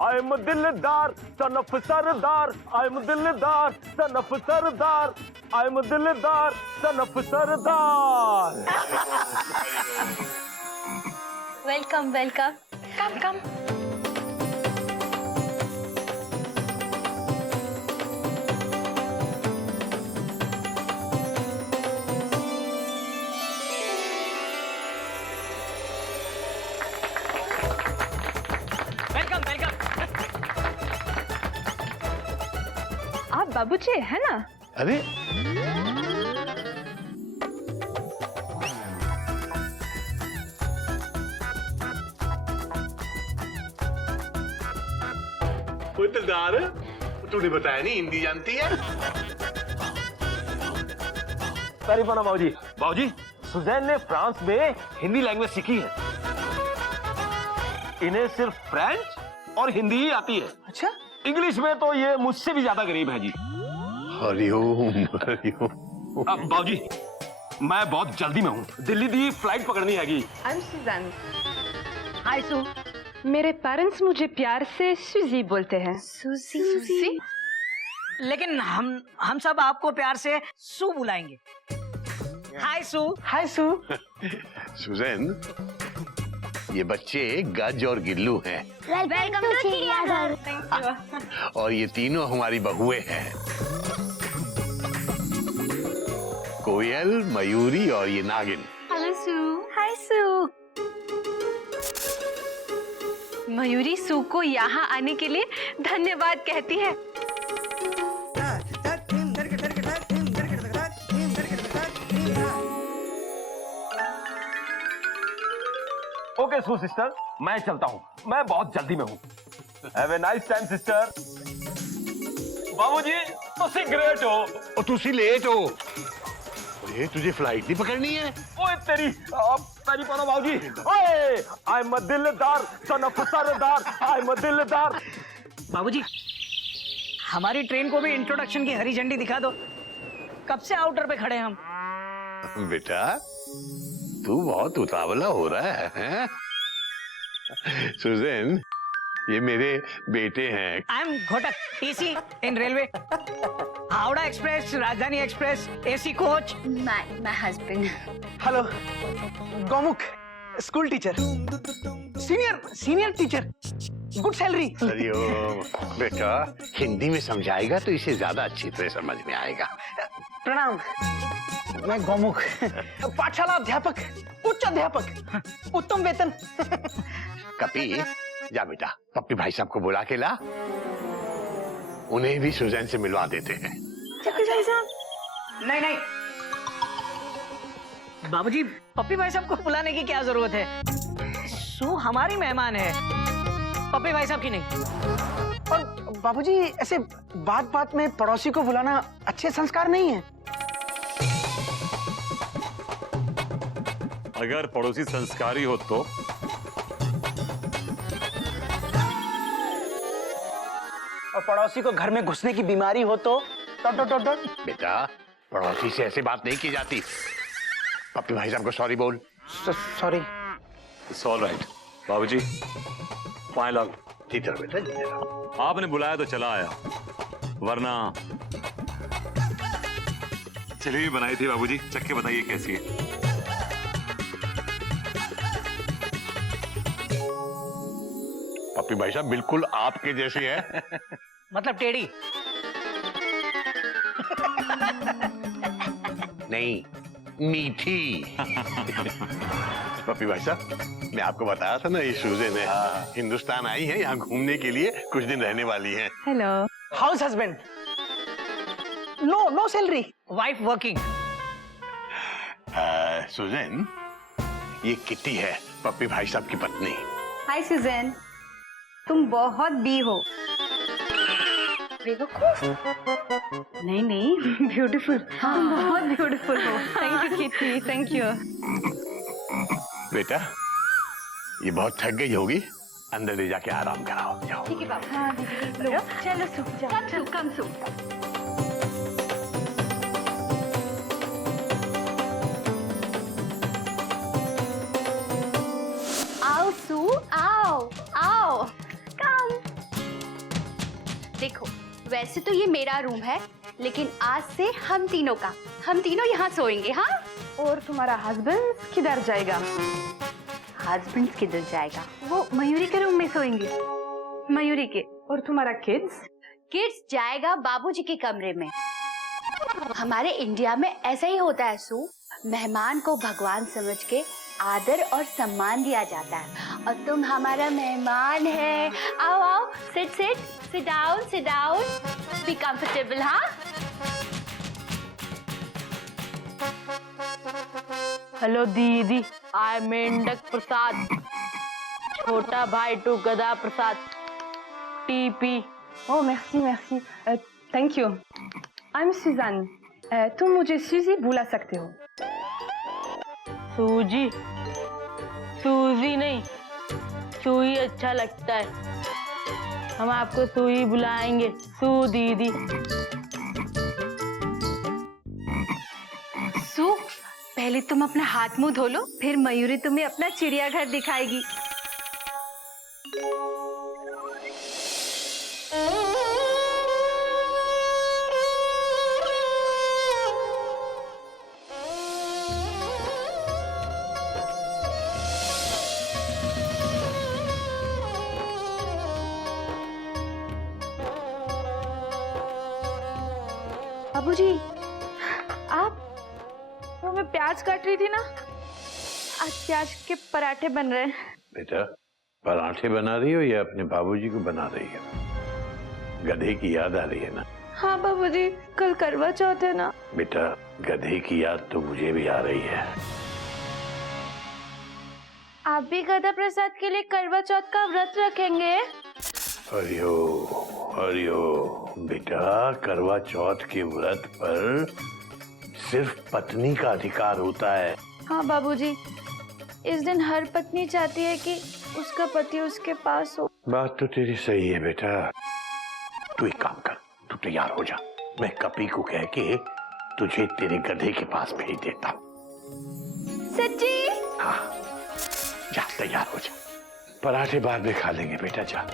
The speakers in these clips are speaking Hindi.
I'm दिलदार सनफ सरदार, I'm दिलदार सनफ सरदार, I'm दिलदार son of Sardar. Welcome welcome, come come. Welcome welcome. आप बाबूजी है ना? अरे कोई दिलदार तूने बताया नहीं हिंदी जानती है? तारीफ माना बाबूजी। बाबूजी, सुजैन ने फ्रांस में हिंदी लैंग्वेज सीखी है। इन्हें सिर्फ फ्रेंच और हिंदी ही आती है। अच्छा, इंग्लिश में तो ये मुझसे भी ज्यादा गरीब है जी। हरिओम हरिओम। अब बाबूजी, मैं बहुत जल्दी में हूँ, दिल्ली दी फ्लाइट पकड़नी हैगी। I am Suzanne. Hi Sue. मेरे पेरेंट्स मुझे प्यार से सुजी बोलते हैं। सुजी? लेकिन हम सब आपको प्यार से सू बुलाएंगे। हाय सू। हाय सू। सुजैन, ये बच्चे गज और गिल्लू हैं वेलकम टू चिड़ियाघर। और ये तीनों हमारी बहुएं हैं, कोयल, मयूरी और ये नागिन। हेलो सू। हाय सू। मयूरी सू को यहाँ आने के लिए धन्यवाद कहती है। ओके सू सिस्टर, मैं चलता हूँ, मैं बहुत जल्दी में हूँ। Have a nice time sister. बाबूजी, तुसी ग्रेट हो। और तुसी लेट हो। अरे तुझे फ्लाइट नहीं पकड़नी है? ओए तेरी पाना बाबूजी। ओए, आई एम दिलदार सनफ सरदार, आई एम दिलदार। बाबूजी, हमारी ट्रेन को भी इंट्रोडक्शन की हरी झंडी दिखा दो। कब से आउटर पे खड़े हम। बेटा, तू बहुत उतावला हो रहा है? सुजैन, ये मेरे बेटे हैं। I am Ghotak, TC in railway. Howrah express, Rajdhani express, AC coach. My husband. Hello, Gaumukh, school teacher, senior teacher, good salary. हरिओम। बेटा, हिंदी में समझाएगा तो इसे ज्यादा अच्छी तरह समझ में आएगा। प्रणाम, मैं गौमुख, पाठशाला अध्यापक, उच्च अध्यापक, उत्तम वेतन। कपी, जा बेटा, पप्पी भाई साहब को बुला के ला, उन्हें भी सुजैन से मिलवा देते हैं। नहीं, बाबूजी, पप्पी भाई साहब को बुलाने की क्या जरूरत है? सू हमारी मेहमान है, पप्पी भाई साहब की नहीं। और बाबूजी, ऐसे बात बात में पड़ोसी को बुलाना अच्छे संस्कार नहीं है। अगर पड़ोसी संस्कारी हो तो और पड़ोसी को घर में घुसने की बीमारी हो तो बेटा, पड़ोसी से ऐसी बात नहीं की जाती। पप्पी भाई साहब को सॉरी बोल। सॉरी। It's all right. बाबूजी, पाए लग। जीते रहो बेटा, जीते रहो। आपने बुलाया तो चला आया, वरना जलेबी बनाई थी बाबूजी, चख के बताइए कैसी है। पप्पी भाई साहब बिल्कुल आपके जैसे है। मतलब टेढ़ी? नहीं, मीठी। पप्पी भाई साहब, मैं आपको बताया था ना, ये सुजैन है, हिंदुस्तान आई है यहाँ घूमने के लिए, कुछ दिन रहने वाली है। Hello. House husband, no salary, wife working. Susan, ये किट्टी है, पप्पी भाई साहब की पत्नी। हाय सुजैन, तुम बहुत बी हो। बेवकूफ? नहीं, ब्यूटीफुल। तुम बहुत ब्यूटीफुल हो। Thank you kitty, thank you. बेटा, ये बहुत थक गई होगी, अंदर ले जाके आराम कराओ, जाओ। ठीक है बाबा। हाँ दीदी, चलो सू, कम सू। आओ सू, आओ, आओ, कम। वैसे तो ये मेरा रूम है, लेकिन आज से हम तीनों यहाँ सोएंगे। हाँ, और तुम्हारा हस्बैंड किधर जाएगा? हस्बैंड किधर जाएगा? वो मयूरी के रूम में सोएंगे। मयूरी के। और तुम्हारा किड्स? किड्स जाएगा बाबूजी के कमरे में। हमारे इंडिया में ऐसा ही होता है सू, मेहमान को भगवान समझ के आदर और सम्मान दिया जाता है, और तुम हमारा मेहमान है। आओ आओ, सिट डाउन, बी कंफर्टेबल। हाँ, हेलो दीदी, आई मेंढक प्रसाद, छोटा भाई two Gadha Prasad, TP. Oh merci, thank you. I am Suzanne. तुम मुझे सूजी बुला सकते हो। सूजी? सूजी नहीं, सुई अच्छा लगता है। हम आपको सुई बुलाएंगे, सू दीदी। सू, पहले तुम अपना हाथ मुंह धो लो, फिर मयूरी तुम्हें अपना चिड़ियाघर दिखाएगी। बाबूजी, आप, वो मैं प्याज काट रही थी ना, आज प्याज के पराठे बन रहे हैं। बेटा, पराठे बना रही हो या अपने बाबूजी को बना रही हो? गधे की याद आ रही है ना? हाँ बाबूजी, कल करवा चौथ है ना। बेटा, गधे की याद तो मुझे भी आ रही है। आप भी गधा प्रसाद के लिए करवा चौथ का व्रत रखेंगे? हरियो हरियो बेटा, करवा चौथ के व्रत पर सिर्फ पत्नी का अधिकार होता है। हाँ बाबूजी, इस दिन हर पत्नी चाहती है कि उसका पति उसके पास हो। बात तो तेरी सही है बेटा। तू एक काम कर, तू तैयार हो जा, मैं कपी को कह के तुझे तेरे गधे के पास भेज देता हूँ। सच्ची? हाँ, जा तैयार हो जा, पराठे बाद में खा लेंगे बेटा, जा।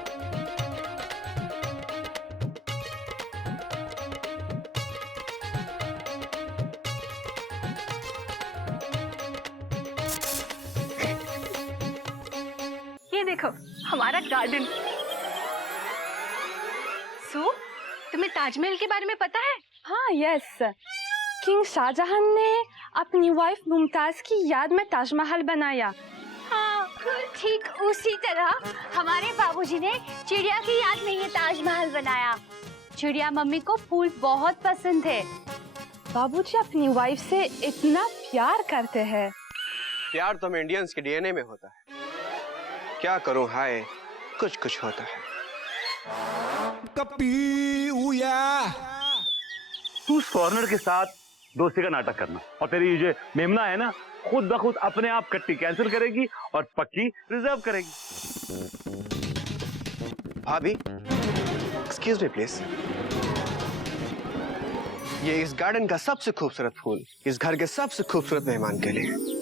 ये देखो हमारा गार्डन। सू, तुम्हें ताजमहल के बारे में पता है? हाँ, यस। किंग शाहजहां ने अपनी वाइफ मुमताज की याद में ताजमहल बनाया। हाँ, ठीक उसी तरह हमारे बाबूजी ने चिड़िया की याद में ये ताजमहल बनाया। चिड़िया मम्मी को फूल बहुत पसंद है। बाबूजी अपनी वाइफ से इतना प्यार करते हैं। प्यार तो हम इंडियंस के डीएनए में होता है। क्या करूं, हाय, कुछ कुछ होता है। तू उस फॉरेनर के साथ दोस्ती का नाटक करना, और तेरी ये जो मेमना है ना, खुद ब खुद अपने आप कट्टी कैंसिल करेगी और पक्की रिजर्व करेगी। भाभी, एक्सक्यूज मी प्लीज। ये इस गार्डन का सबसे खूबसूरत फूल इस घर के सबसे खूबसूरत मेहमान के लिए।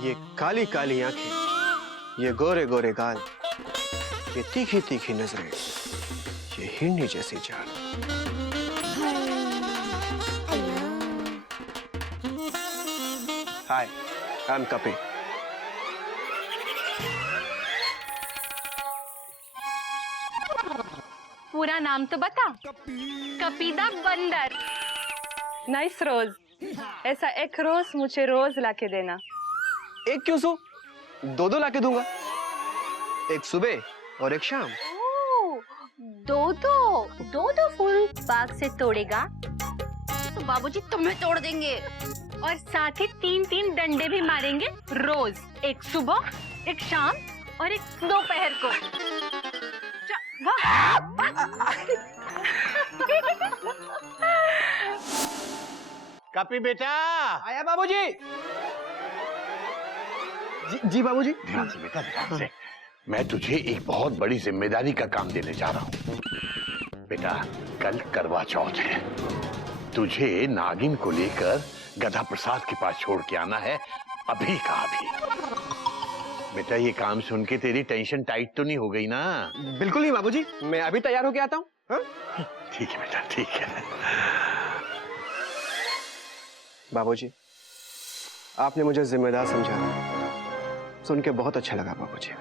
ये काली काली आंखें, ये गोरे गोरे गाल, ये तीखी तीखी नजरें, ये हिरनी जैसी जान। हाय, आई एम कपी। पूरा नाम तो बता। कपीदा बंदर। नाइस रोज। ऐसा एक रोज मुझे रोज लाके देना। एक क्यों सो, दो लाके दूंगा, एक सुबह और एक शाम। दो फूल बाग से तोड़ेगा तो बाबूजी तुम्हें तोड़ देंगे, और साथ ही 3-3 डंडे भी मारेंगे रोज, एक सुबह, एक शाम और एक दोपहर को। कपी बेटा, आया बाबूजी। जी बाबूजी। ध्यान से बेटा, ध्यान से। मैं तुझे एक बहुत बड़ी जिम्मेदारी का काम देने जा रहा हूँ। बेटा, कल करवा चौथ है, तुझे नागिन को लेकर गधा प्रसाद के पास छोड़ के आना है, अभी का अभी। बेटा ये काम सुन के तेरी टेंशन टाइट तो नहीं हो गई ना? बिल्कुल नहीं बाबूजी, मैं अभी तैयार होके आता हूँ। हाँ? ठीक है बेटा, ठीक है। बाबूजी, आपने मुझे जिम्मेदार समझा, सुन के बहुत अच्छा लगा बाबूजी।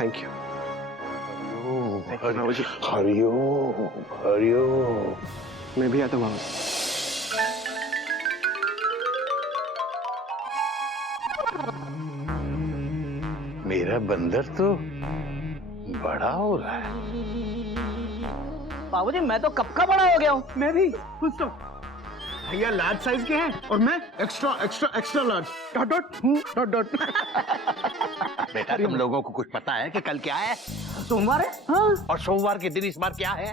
Thank you. हरिओम, हरिओम। मैं भी आता हूँ बाबूजी। मेरा बंदर तो बड़ा हो रहा है। बाबूजी मैं तो कब का बड़ा हो गया हूँ। मैं भी कुछ तो भैया लार्ज साइज के हैं और मैं extra extra extra large dot dot dot dot. बेटा तुम लोगों को कुछ पता है कि कल क्या है? सोमवार है। हाँ। और सोमवार के दिन इस बार क्या है?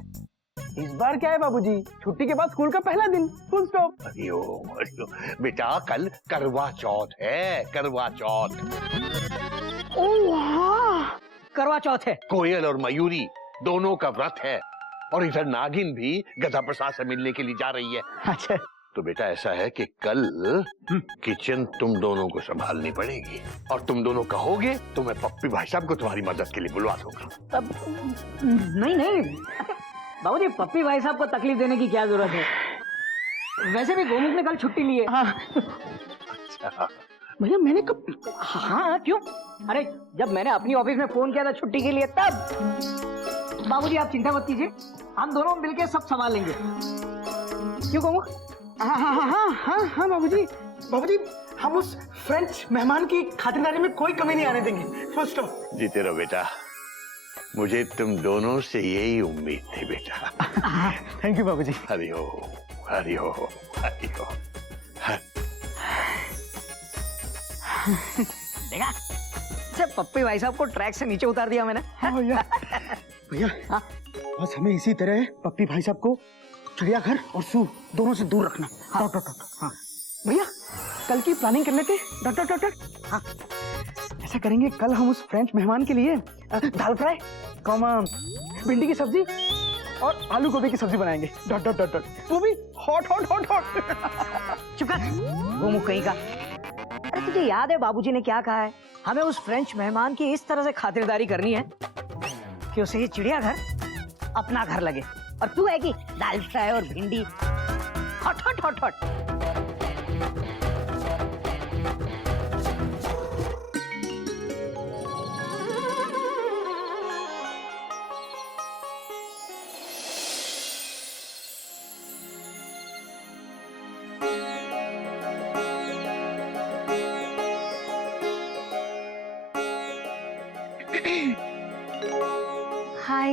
इस बार क्या है बाबूजी? छुट्टी के बाद स्कूल का पहला दिन, फुल स्टॉप। हरिओम, हरिओम। बेटा कल करवा चौथ है, करवा चौथ। ओह हाँ, करवा चौथ है। कोयल और मयूरी दोनों का व्रत है और इधर नागिन भी गधा प्रसाद से मिलने के लिए जा रही है। अच्छा। तो बेटा ऐसा है कि कल किचन तुम दोनों को संभालनी पड़ेगी और तुम दोनों कहोगे तो मैं पप्पी भाई साहब को तुम्हारी मदद के लिए बुलवा दूंगा। तब नहीं बाबूजी, पप्पी भाई साहब को तकलीफ देने की क्या जरूरत है? वैसे भी गोमुख ने कल छुट्टी ली है। हाँ। अच्छा। भैया मैंने कब? हाँ क्यों? अरे जब मैंने अपनी ऑफिस में फोन किया था छुट्टी के लिए तब। बाबूजी आप चिंता मत कीजिए, हम दोनों मिलके सब संभाल लेंगे। क्यों गोमुख? हाँ हाँ हाँ हाँ हाँ हाँ बाबूजी, बाबूजी हम उस फ्रेंच मेहमान की खातिरदारी में कोई कमी नहीं आने देंगे, फुल स्टॉप। जीते रहो बेटा, मुझे तुम दोनों से यही उम्मीद थी बेटा। थैंक यू बाबूजी। हरिओम, हरिओम, हरिओम। देखा, जब पप्पी भाई साहब को ट्रैक से नीचे उतार दिया मैंने। हाँ भैया। भैया हाँ? बस हमें इसी तरह पप्पी भाई साहब को चिड़ियाघर और जू दोनों से दूर रखना। हाँ। Dot dot dot. हाँ भैया, कल की प्लानिंग कर लेते। Dot dot dot dot. हाँ ऐसा करेंगे, कल हम उस फ्रेंच मेहमान के लिए दाल फ्राई, भिंडी की सब्जी और आलू गोभी की सब्जी बनाएंगे। Dot dot dot dot. वो भी हॉट हॉट हॉट हॉट। चुप कर गोमुख कहीं का। अरे तुझे याद है बाबूजी ने क्या कहा है? हमें उस फ्रेंच मेहमान की इस तरह से खातिरदारी करनी है कि उसे ये चिड़ियाघर अपना घर लगे। और तू है कि दाल फ्राई और भिंडी hot hot hot hot. Hi,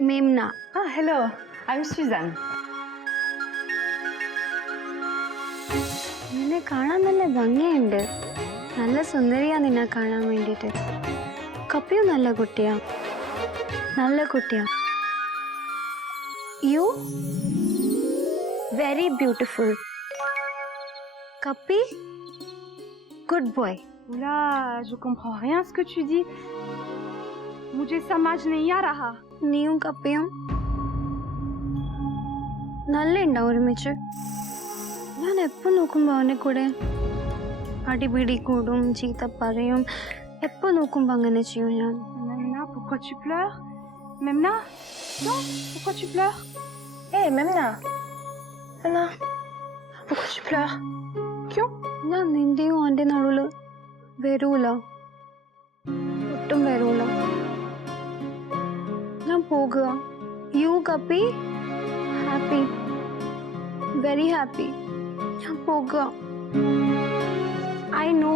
Memna. Ah, hello. I'm Suzanne. നിന്നെ കാണാൻ നല്ല ഭംഗിയുണ്ട്. നല്ല സുന്ദരിയാ നിന്നെ കാണാൻ വേണ്ടിയിട്ട്. കപ്പിയും നല്ല കുട്ടിയാ. നല്ല കുട്ടിയാ. You very beautiful. Kapi, good boy. Oula, je comprends rien à ce que tu dis. मुझे समझ नहीं आ रहा. നീയും കപ്പിയും നല്ല ഉണ്ടാവും ഒരുമിച്ച്. ഞാൻ എപ്പോ നോക്കുമ്പോ അവനെ കൂടെ അടിപിടി കൂടും, ചീത്ത പറയും. എപ്പോ നോക്കുമ്പോ അങ്ങനെ ചെയ്യും ഞാൻ. Memna, pourquoi tu pleures? Memna? Non, pourquoi tu pleures? Hey, Memna. Memna. Pourquoi tu pleures? क्यों? ഞാൻ നിന്റെയും അവന്റെ നടുവില് വരൂല, ഒട്ടും വരൂല. ഞാൻ പോകുക. യു കപ്പി ഹാപ്പി, വെരി ഹാപ്പി. ഞാൻ പോകുക. I know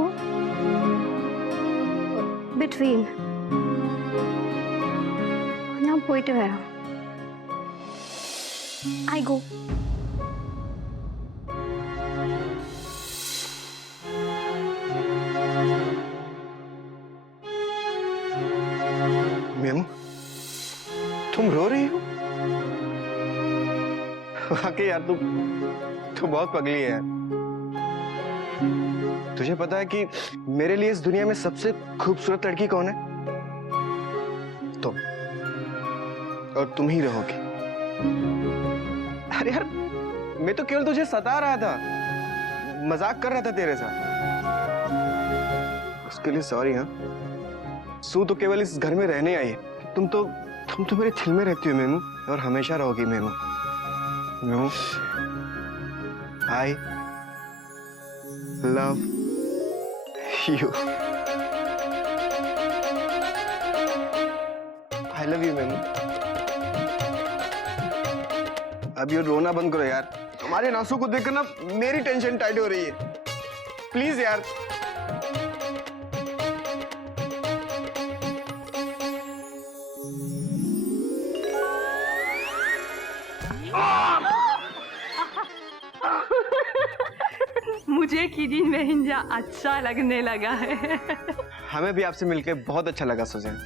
between. ഞാൻ പോയിട്ട് വരാം. I go. मेमू, तुम रो रही हो? वाकई यार तू बहुत पगली है यार। तुझे पता है कि मेरे लिए इस दुनिया में सबसे खूबसूरत लड़की कौन है? तुम। और तुम ही रहोगी। अरे यार मैं तो केवल तुझे सता रहा था, मजाक कर रहा था तेरे साथ। उसके लिए सॉरी। हाँ सू तो केवल इस घर में रहने आई है। तुम तो मेरे दिल में रहती हो मेमू, और हमेशा रहोगी MEMU. MEMU, I love you. I love you MEMU. अब ये रोना बंद करो यार। तुम्हारे नासू को देखकर ना मेरी टेंशन टाइट हो रही है। प्लीज यार। मुझे किडिन वेहिंजा अच्छा लगने लगा है। हमें भी आपसे मिलकर बहुत अच्छा लगा सुजैन।